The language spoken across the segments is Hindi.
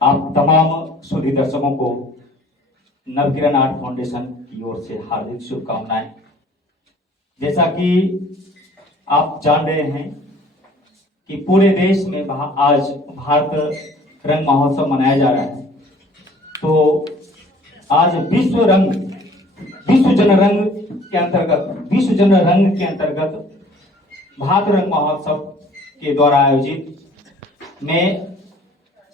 आप तमाम सुधी दर्शकों को नवकिरण आर्ट फाउंडेशन की ओर से हार्दिक शुभकामनाएं। जैसा कि आप जान रहे हैं कि पूरे देश में आज भारत रंग महोत्सव मनाया जा रहा है, तो आज विश्व जन रंग के अंतर्गत भारत रंग महोत्सव के द्वारा आयोजित में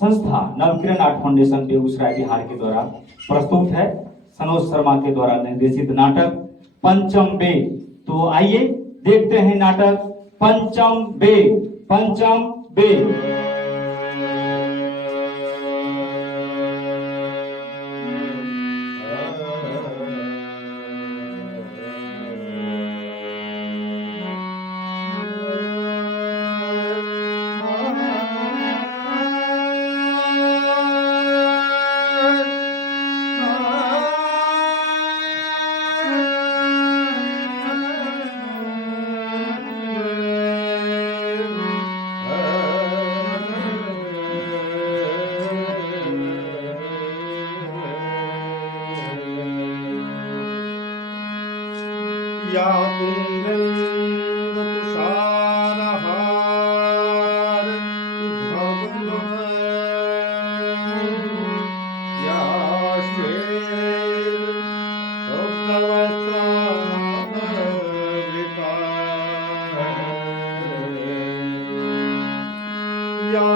संस्था नवकिरण आर्ट फाउंडेशन बेगूसराय बिहार के द्वारा प्रस्तुत है सनोज शर्मा के द्वारा निर्देशित नाटक पंचम बेग। तो आइए देखते हैं नाटक पंचम बेग। या तुंगंग तुषारहार धवल या श्वेत शुभ्रवस्त्रावृता या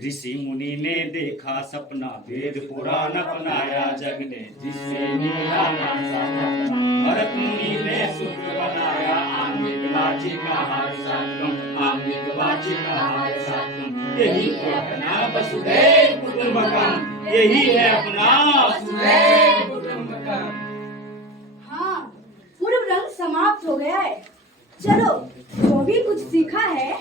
ऋषि मुनि ने देखा सपना, वेद पुराण अपनाया जग ने, जिससे मिला ना सपना। भरत मुनि ने सूत्र बनाया, आंगिक वाचिक आहार सात्वम, आंगिक वाचिक आहार सात्वम। यही है अपना वसुधैव कुटुंबकम, यही है अपना वसुधैव कुटुंबकम। हाँ, पूर्व रंग समाप्त हो गया है। चलो, जो भी कुछ सीखा है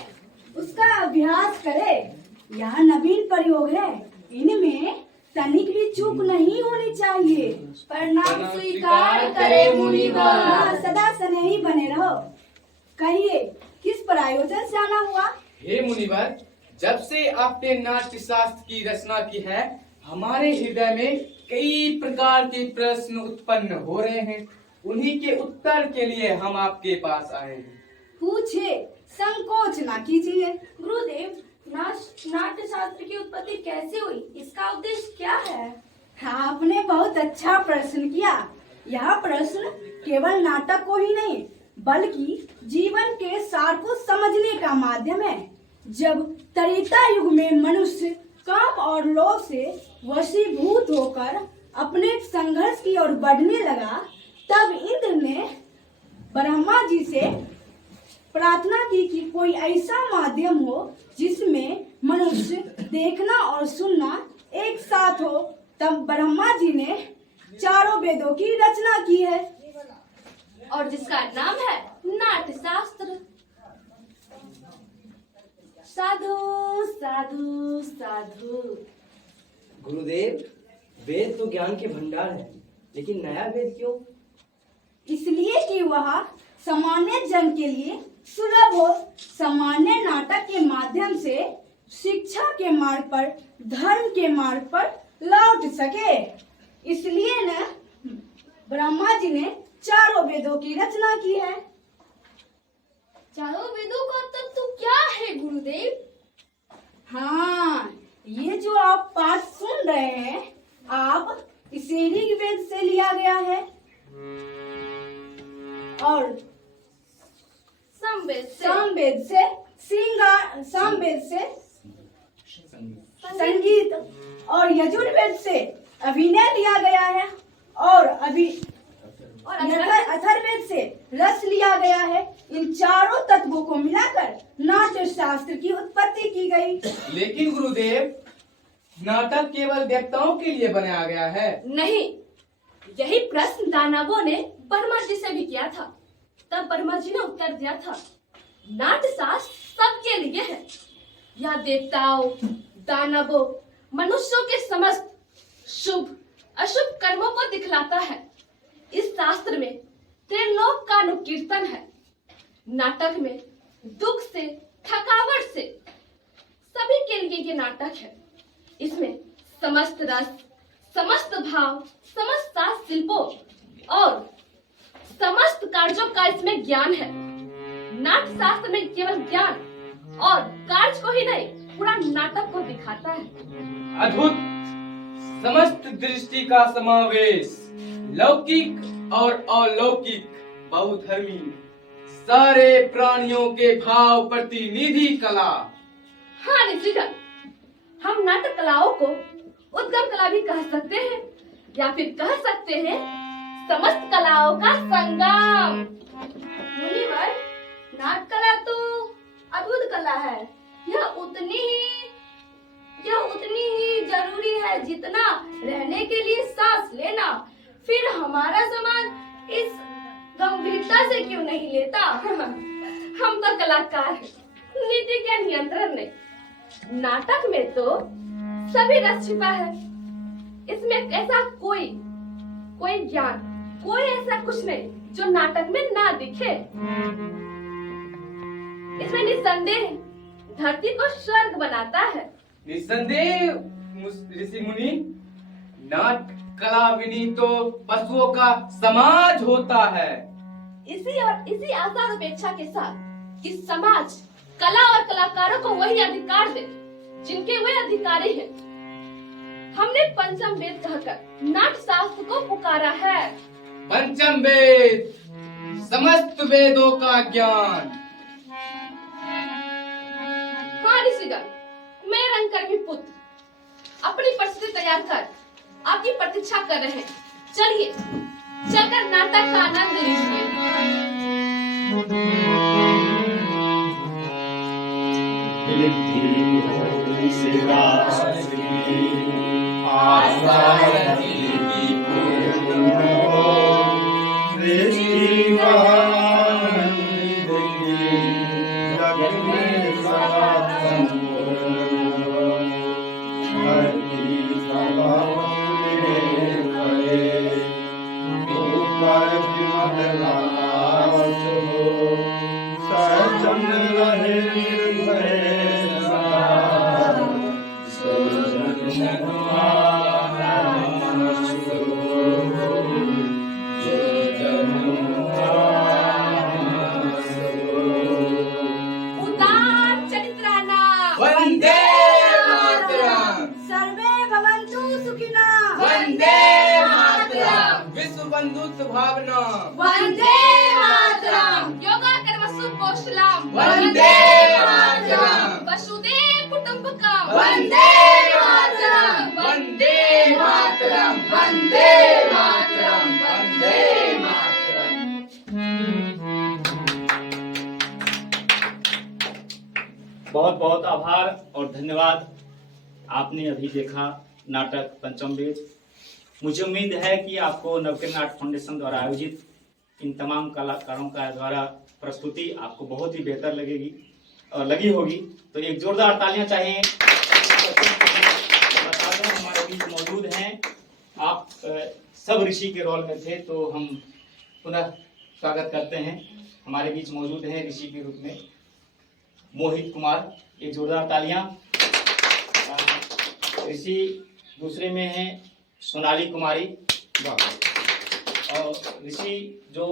उसका अभ्यास करे। यह नवीन प्रयोग है, इनमें तनिक भी चूक नहीं होनी चाहिए। प्रणाम स्वीकार करे मुनिवर। सदा स्नेही बने रहो। कहिए, किस प्रयोजन से आना हुआ? हे मुनिवर, जब से आपने नाट्य शास्त्र की रचना की है, हमारे हृदय में कई प्रकार के प्रश्न उत्पन्न हो रहे हैं। उन्हीं के उत्तर के लिए हम आपके पास आए हैं। पूछे, संकोच ना कीजिए। गुरुदेव, नाट्य शास्त्र की उत्पत्ति कैसे हुई? इसका उद्देश्य क्या है? आपने बहुत अच्छा प्रश्न किया। यह प्रश्न केवल नाटक को ही नहीं बल्कि जीवन के सार को समझने का माध्यम है। जब त्रेता युग में मनुष्य काम और लोभ से वशीभूत होकर अपने संघर्ष की ओर बढ़ने लगा, तब इंद्र ने ब्रह्मा जी से प्रार्थना की कि कोई ऐसा माध्यम हो जिसमें मनुष्य देखना और सुनना एक साथ हो। तब ब्रह्मा जी ने चारों वेदों की रचना की है और जिसका नाम है नाट्य शास्त्र। साधु साधु साधु। गुरुदेव, वेद तो ज्ञान के भंडार है, लेकिन नया वेद क्यों? इसलिए कि वह सामान्य जन के लिए सुलभ हो, सामान्य नाटक के माध्यम से शिक्षा के मार्ग पर, धर्म के मार्ग पर लौट सके। इसलिए न ब्रह्मा जी ने चारों वेदों की रचना की है। चारों वेदों का तत्व क्या है गुरुदेव? हाँ, ये जो आप पाठ सुन रहे हैं, आप इसे ऋग्वेद से लिया गया है और सामवेद से श्रृंगार, सामवेद से संगीत और यजुर्वेद से अभिनय लिया गया है और अथर्ववेद से रस लिया गया है। इन चारों तत्वों को मिलाकर नाट्य शास्त्र की उत्पत्ति की गई। लेकिन गुरुदेव, नाटक केवल देवताओं के लिए बनाया गया है। नहीं, यही प्रश्न दानवों ने ब्रह्मा जी से भी किया था। तब ब्रह्मा जी ने उत्तर दिया था, नाट्य शास्त्र सबके लिए है। यह देवताओं, दानवों, मनुष्यों के समस्त शुभ अशुभ कर्मों को दिखलाता है। इस शास्त्र में त्रिलोक का अनुकीर्तन है। नाटक में दुख से, थकावट से सभी के लिए ये नाटक है। इसमें समस्त रस, समस्त भाव, समस्त शास्त्र शिल्पों और समस्त कार्यों का इसमें ज्ञान है। नाट्य शास्त्र में केवल ज्ञान और कार्य को ही नहीं, पूरा नाटक को दिखाता है। अद्भुत, समस्त दृष्टि का समावेश, लौकिक और अलौकिक, बहुधर्मी, सारे प्राणियों के भाव प्रतिनिधि कला। हाँ ऋषिगण, हम नाटक कलाओं को उद्गम कला भी कह सकते हैं या फिर कह सकते हैं समस्त कलाओं का संगम। मुनिवर, नाट्य कला तो अद्भुत कला है। यह उतनी ही जरूरी है जितना रहने के लिए सांस लेना। फिर हमारा समाज इस गंभीरता से क्यों नहीं लेता? हम तो कलाकार हैं, नीति के नियंत्रण नहीं। नाटक में तो सभी रस छिपा है। इसमें ऐसा कोई ज्ञान, कोई ऐसा कुछ नहीं जो नाटक में ना दिखे। इसमें निस्संदेह धरती को स्वर्ग बनाता है। निस्संदेह ऋषि मुनि, नाट्य कला विनीत तो पशुओं का समाज होता है। इसी आशा अपेक्षा के साथ कि समाज कला और कलाकारों को वही अधिकार दे जिनके वे अधिकारी हैं, हमने पंचम वेद कहकर नाट्य शास्त्र को पुकारा है। पंचम वेद, समस्त वेदों का ज्ञान। हाँ ऋषिगण, मैं रंगकर्मी पुत्र अपनी परिस्थिति तैयार कर आपकी प्रतीक्षा कर रहे हैं। चलिए चलकर नाटक का आनंद लीजिए। बंधुत्व भावना। वंदे मातरम। योगा कर्मसु कौशलम। वंदे मातरम। वसुदेव कुटुंबकम। वंदे मातरम। वंदे मातरम। वंदे मातरम। वंदे मातरम। बहुत बहुत आभार और धन्यवाद। आपने अभी देखा नाटक पंचम वेद। मुझे उम्मीद है कि आपको नवकिरण आर्ट फाउंडेशन द्वारा आयोजित इन तमाम कलाकारों का द्वारा प्रस्तुति आपको बहुत ही बेहतर लगेगी और लगी होगी। तो एक जोरदार तालियां चाहिए। बता दूं हमारे बीच मौजूद हैं, आप सब ऋषि के रोल में थे, तो हम पुनः स्वागत करते हैं। हमारे बीच मौजूद हैं ऋषि के रूप में मोहित कुमार, एक जोरदार तालियां। ऋषि दूसरे में हैं सोनाली कुमारी, और ऋषि जो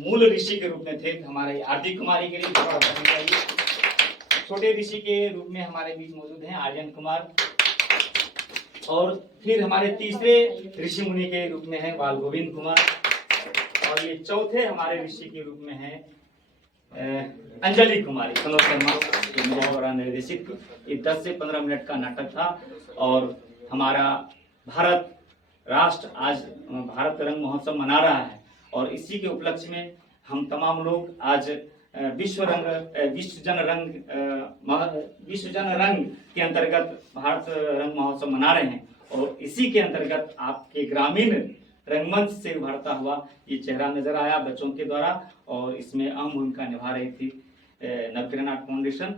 मूल ऋषि के रूप में थे हमारे आरती कुमारी के लिए थोड़ा करना चाहिए। छोटे ऋषि के रूप में हमारे बीच मौजूद हैं आर्यन कुमार, और फिर हमारे तीसरे ऋषि मुनि के रूप में है बाल गोविंद कुमार, और ये चौथे हमारे ऋषि के रूप में है अंजलि कुमारी सनोज शर्मा, जो मेरे द्वारा निर्देशित ये 10 से 15 मिनट का नाटक था। और हमारा भारत राष्ट्र आज भारत रंग महोत्सव मना रहा है, और इसी के उपलक्ष्य में हम तमाम लोग आज विश्व जन रंग के अंतर्गत भारत रंग महोत्सव मना रहे हैं। और इसी के अंतर्गत आपके ग्रामीण रंगमंच से उभरता हुआ ये चेहरा नजर आया बच्चों के द्वारा, और इसमें अहम भूमिका निभा रही थी नवकिरण आर्ट फाउंडेशन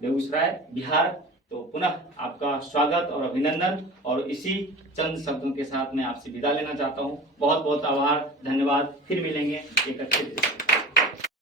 बेगूसराय बिहार। तो पुनः आपका स्वागत और अभिनंदन, और इसी चंद शब्दों के साथ मैं आपसे विदा लेना चाहता हूँ। बहुत बहुत आभार, धन्यवाद। फिर मिलेंगे एक अच्छे